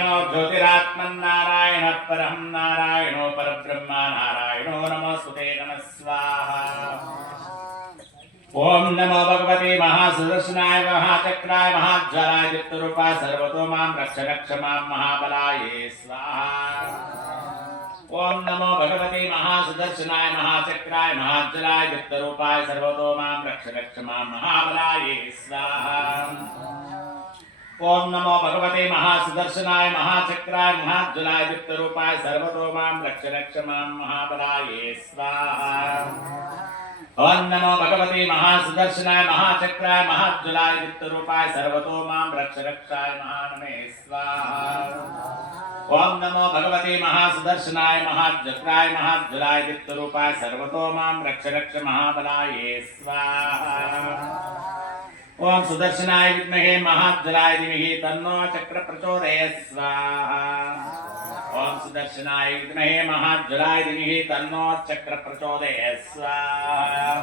नारायणो ज्योतिरात्मन्नारायणः परं नारायणो परब्रह्म नारायणो नमोस्तुते नमः स्वाहा। ओम नमो भगवते महासुदर्शनाय महाचक्राय महाज्वालाय चित्तरूपाय सर्वतो मां रक्ष रक्ष मां महाबलाय स्वाहा। ओम नमो भगवते महासुदर्शनाय महाचक्राय महाज्वालाय चित्तरूपाय सर्वतो मां रक्ष रक्ष मां महाबलाय स्वाहा। ओम नमो भगवते महासुदर्शनाय महाचक्राय महाज्वालाय चित्तरूपाय सर्वतो मां रक्ष रक्ष मां महाबलाय स्वाहा। ओम नमो भगवते महासुदर्शनाय महाचक्राय महाज्वालाय चित्तरूपाय सर्वतो मां रक्ष रक्षाय महानमे स्वाहा। ओम नमो भगवते महासुदर्शनाय महाचक्राय महाज्वालाय चित्तरूपाय सर्वतो मां रक्ष रक्ष महाबलाय स्वाहा। ओम सुदर्शनाय विद्महे महाज्वालाय धीमहि तन्नो चक्र प्रचोदयात् स्वाहा। ओम सुदर्शनाय विद्महे महाज्वालाय धीमहि तन्नो चक्र प्रचोदयात् स्वाहा।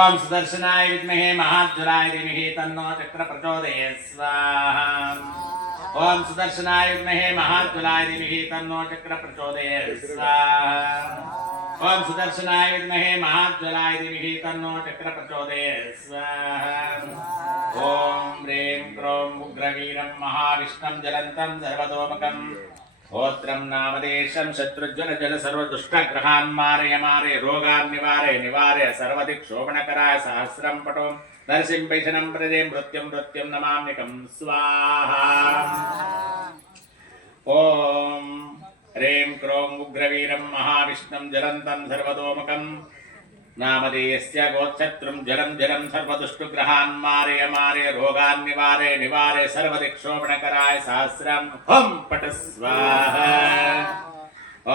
ओम सुदर्शनाय विद्महे महाज्वालाय धीमहि तन्नो चक्र प्रचोदयात् स्वाहा। ओम सुदर्शनाय विद्महे महाज्वालाय धीमहि तन्नो चक्र प्रचोदयात् स्वाहा। ओम सुदर्शनाय विद्महे महाज्वालाय धीमहि तन्नो चक्र प्रचोदयात् स्वाहा। ओम ह्रीं क्रों उग्रवीरं महाविष्णुं जलन्तं सर्वतोमुखं होत्रं नामदेशं शत्रुज्वल जल सर्वदुष्टग्रहान् मारय मारय रोगान् निवारय निवारय सर्वदिक्शोभनकराय सहस्रं पटो नरसिंहैषणं प्रदे मृत्युं मृत्युं नमाम्यकं स्वाहा। ओम ह्रीं क्रों उग्रवीरं महाविष्णुं जलन्तं सर्वतोमुखं नामधेयस्य गोच्छत्रुं जलं जलं सर्वदुष्टग्रहान् मारय मारय रोगान् निवारय निवारय सर्वदिक्शोभनकराय सहस्रं हं पट स्वाहा।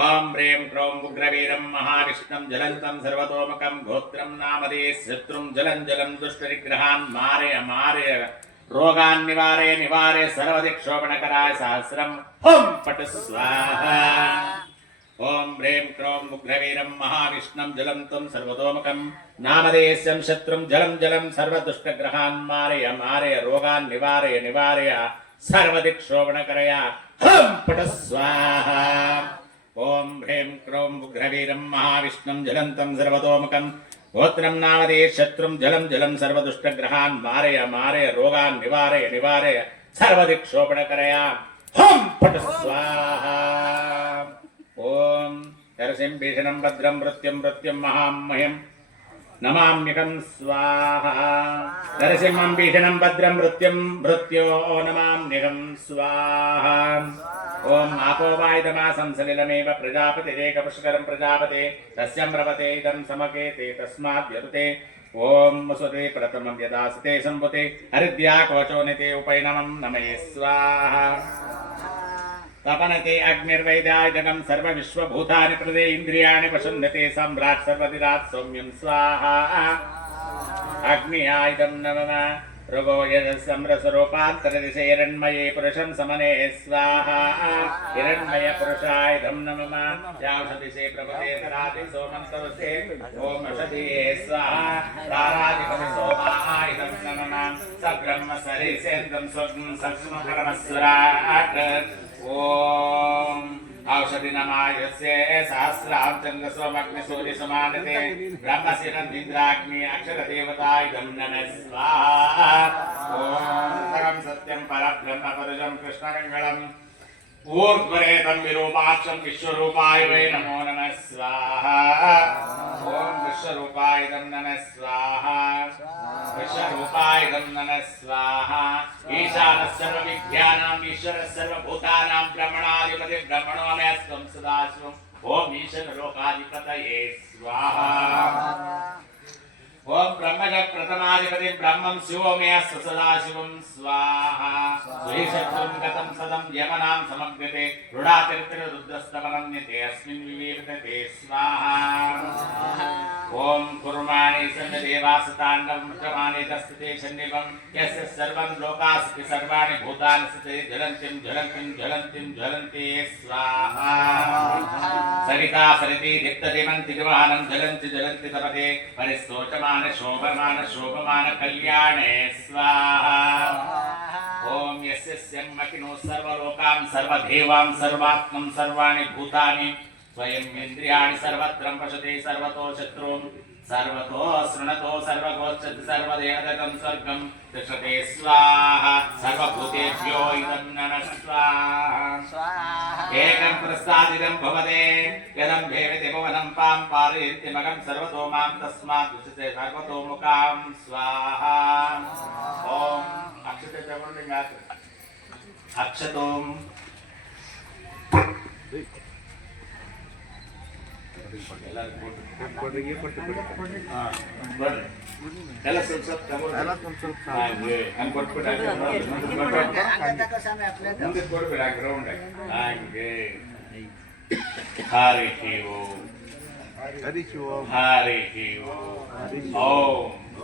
ओम ह्रीं क्रों उग्रवीरं महाविष्णुं जलन्तं सर्वतोमुखं गोत्रं नामधेयस्य शत्रुं जलं जलं दुष्टनिग्रहान् मारय मारय रोगान् निवारय निवारय सर्वदिक्शोभनकराय सहस्रं हं पट स्वाहा। ओम ह्रीं क्रों उग्रवीरं महाविष्णुं जलन्तं सर्वतोमुखं नामधेयस्य शत्रुं जलं जलं सर्वदुष्टग्रहान् मारय मारय रोगान् निवारय निवारय सर्वदिक्शोभनकराय हं पट स्वाहा। ओम ह्रीं क्रों उग्रवीरं महाविष्णुं जलन्तं सर्वतोमुखं गोत्रं नामधेयस्य शत्रुं जलं जलं सर्वदुष्टग्रहान् मारय मारय रोगान् निवारय निवारय सर्वदिक्शोभनकराय हं पट स्वाहा। ओम नरसिंहभीषणं भद्रं मृत्युं मृत्युं महामह्यं नमाम्यकं स्वाहा। नरसिंहं भीषणं भद्रं मृत्युं मृत्यो नमाम्यकं स्वाहा। ओम आपो वायुदमासं सलिलमेव प्रजापतिरेकपुष्करं प्रजापते तस्यं रवते इदं समकेते तस्माद् यरुते। ओम वसुते प्रथमं यदासते संभुते हरिद्या कोचो निते उपैनमं नमये स्वाहा। तपनते अग्निर्वैदायजगं सर्वविश्वभूतानि प्रदे इन्द्रियाणि पशुन्नते सम्राट् सर्वधिरात् सौम्यं स्वाहा। अग्नियायुधं नमः ऋगो यजसम्रसरूपान्तरदिशे हिरण्मये पुरुषं समने स्वाहा। हिरण्मय पुरुषायुधं नमः यावदिशे प्रभते तरादि सोमन्तवसे ओम औषधिये स्वाहा। ताराधिपति सोमायुधं नमः सब्रह्म सरिसेन्द्रं स्वग्नं सक्ष्मपरमस्वराट्। ओम औषधि नमायस्य सहस्रां चन्द्रस्वमग्निसूर्यसमानते ब्रह्मशिरन्दिन्द्राग्नि अक्षरदेवतायुधं नमः स्वाहा। ओम परं सत्यं परब्रह्म पुरुषं कृष्णमङ्गलम् ऊर्ध्वरेतं विरूपाक्षं विश्वरूपाय वै नमो नमः स्वाहा। ओम विश्वरूपायुधं नमः स्वाहा। विश्वरूपायुधं नमः स्वाहा। ईशानः सर्वविद्यानाम् ईश्वरः सर्वभूतानां ब्रह्मणाधिपतिः ब्रह्मणोऽस्मि सदाशिवम् ओम ईशलोकाधिपतये स्वाहा। ओम ब्रह्मजः प्रथमाधिपति ब्रह्मं शिवो मे अस्तु सदाशिवं स्वाहा। सुहीशत्वं गतं सदं यमनां समग्रते रुडातिर्तिरुद्रस्तमनन्यते अस्मिन् विवेकते स्वाहा। ओम कुर्माणि सन्देवासताण्डवं मृतमाने तस्ते सन्निभं यस्य सर्वं लोकास्ति सर्वाणि भूतानि सते ज्वलन्तिं ज्वलन्तिं ज्वलन्तिं ज्वलन्ति स्वाहा। सरिता सरिति दीप्तदिमन्ति दिवानं ज्वलन्ति ज्वलन्ति तपते परिस्तोचमान शोभमान शोभमान कल्याणे स्वाहा। ओम यस्यस्यं मकिनो सर्वलोकां सर्वदेवां सर्वात्मं सर्वाणि भूतानि स्वयं इन्द्रियाणि सर्वत्रं पश्यति सर्वतो शत्रुं सर्वतो शृणतो सर्वगोचति सर्वदेवदत्तं स्वर्गं तिष्ठते स्वाहा सर्वभूतेभ्यो इदं नमः स्वाहा एकं प्रसादितं भवते यदं भेवति भुवनं पां पारयन्ति मगं सर्वतो मां तस्मात् दुष्यते सर्वतो मुखां स्वाहा ओम अक्षते चवण्डिङ्गात् अक्षतोम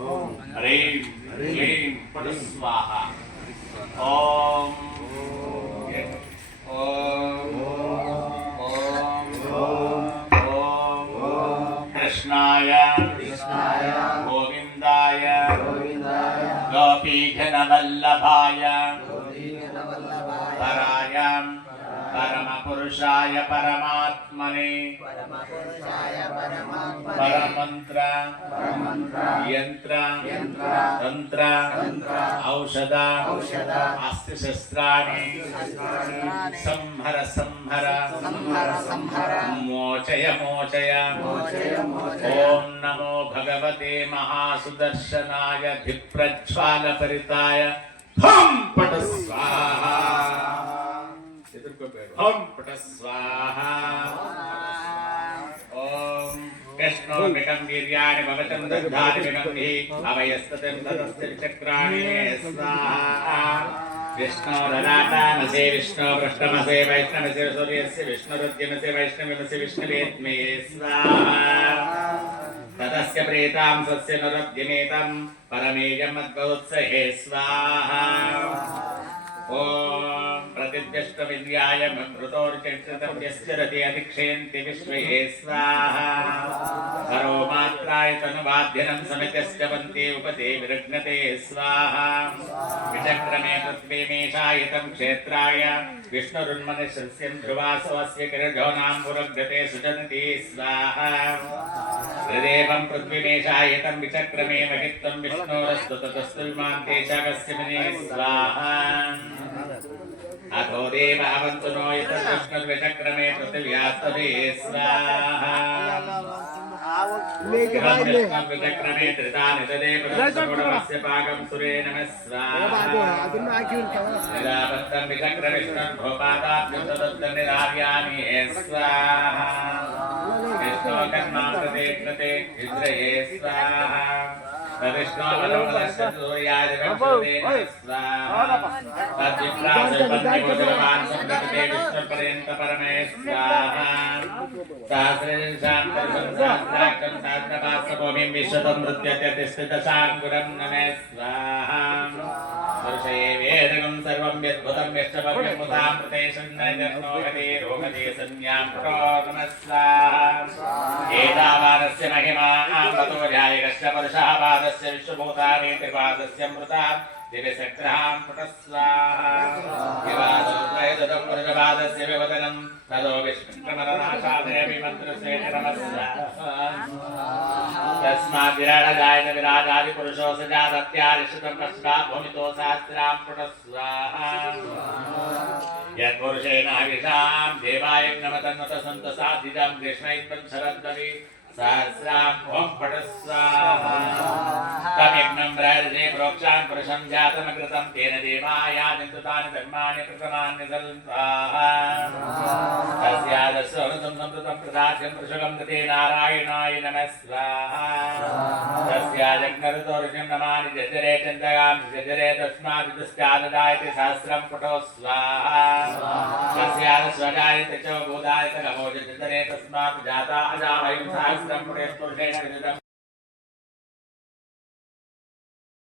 ओम ह्रीं क्लीं फट् स्वाहा ओम कृष्णाय गोविंदाय गोपीघनवल्लभाय पराय परमपुरुषाय परमात्मने परमंत्र यंत्र तंत्र औषध अस्त्रशस्त्राणि संहर मोचय ओम नमो भगवते महासुदर्शनाय धिप्रज्वालपरिताय हम पट स्वाहा हम पट स्वाहा ओम कृष्णोऽर्पितं वीर्याणि भवतं दग्धानि विगन्धि अवयस्ततं ततस्ते चक्राणि स्वाहा विष्णोरनाथमसे विष्णोपृष्ठमसे वैष्णवसे सूर्यस्य विष्णुरुद्यमसे वैष्णवमसे विष्णुवेत्मे स्वाहा ततस्य प्रेतां सस्य नरुद्यमेतं परमेयमद्भुत्सहे स्वाहा ओम प्रतिद्यष्टविद्याय मृतोर्चक्षतव्यस्य रति अधिक्षयन्ति विश्वे स्वाहा करो मात्राय तनुवाद्यनं समितस्य वन्ते उपते विरग्नते स्वाहा विचक्रमे पृथ्वीमेषायतं क्षेत्राय विष्णुरुन्मनिशस्यं ध्रुवासवस्य किरजोनां पुरग्धते सुजनति स्वाहा हृदेवं पृथ्वीमेषायतं विचक्रमे महित्वं विष्णोरस्तु ततस्तुल्मान्ते शाकस्य मुने स्वाहा अथो देवावन्तु नो यतविष्णुर्विचक्रमे पृथिव्यास्तवे स्वाहा विचक्रमे त्रितानि तदेव तस्य पाकं सुरे नमः स्वाहा निरापत्तं विचक्रविष्णुर्भोपादाभ्युतदत्तनिरार्याणि स्वाहा विष्णोकर्मा कृते कृते विद्रये स्वाहा सूर्याय स्वाहा तद्विप्रासुपत्निभूतवान् संगते विष्णुपर्यन्त परमे स्वाहा सहस्रशान्तरसंसात्राख्यं सहस्रपात्रभूमिं विश्वतं नृत्यत्यतिष्ठितशाङ्कुरं नमे स्वाहा वर्षये वेदकं सर्वं यद्भुतं यष्टभव्यं मुदामृते सन्नयजन्मोहते रोहते संज्ञां नमः स्वाहा एतावानस्य महिमा आम्बतो जायकस्य पुरुषः पादस्य विश्वभूतानि त्रिपादस्य मृता दिव्यशक्रां पुटस्वाहा विवादोद्वयदं पुरुषपादस्य विवदनं तदो विष्णुक्रमरनाशादयपि मन्त्रस्य नमः स्वाहा तस्मात् विराजजायत विराजादिपुरुषो सजादत्यादिशतं पश्चात् भूमितो सहस्रां पुटस्वाहा यत्पुरुषेण हविषां देवाय नमतन्वत सन्त साधिजं कृष्णैत्वं शरद्वि सहस्रां ओम पट स्वाहा तमेकं ब्रह्मणे प्रोक्षान् पुरुषं जातमकृतं तेन देवायादिन्तानि धर्माणि प्रथमानि स्वाहा तस्यादस्वनुतं संप्रतं प्रदास्यं पुरुषं तते नारायणाय नमः स्वाहा तस्याजग्नऋतोर्जं नमानि जजरे चन्द्रगां जजरे तस्मादिदस्याददायते सहस्रं पुटो स्वाहा तस्यादस्वजायते च बोधायते नमो जजरे तस्मात् जाता अजावयं सहस्रं पुरुषेण विदितं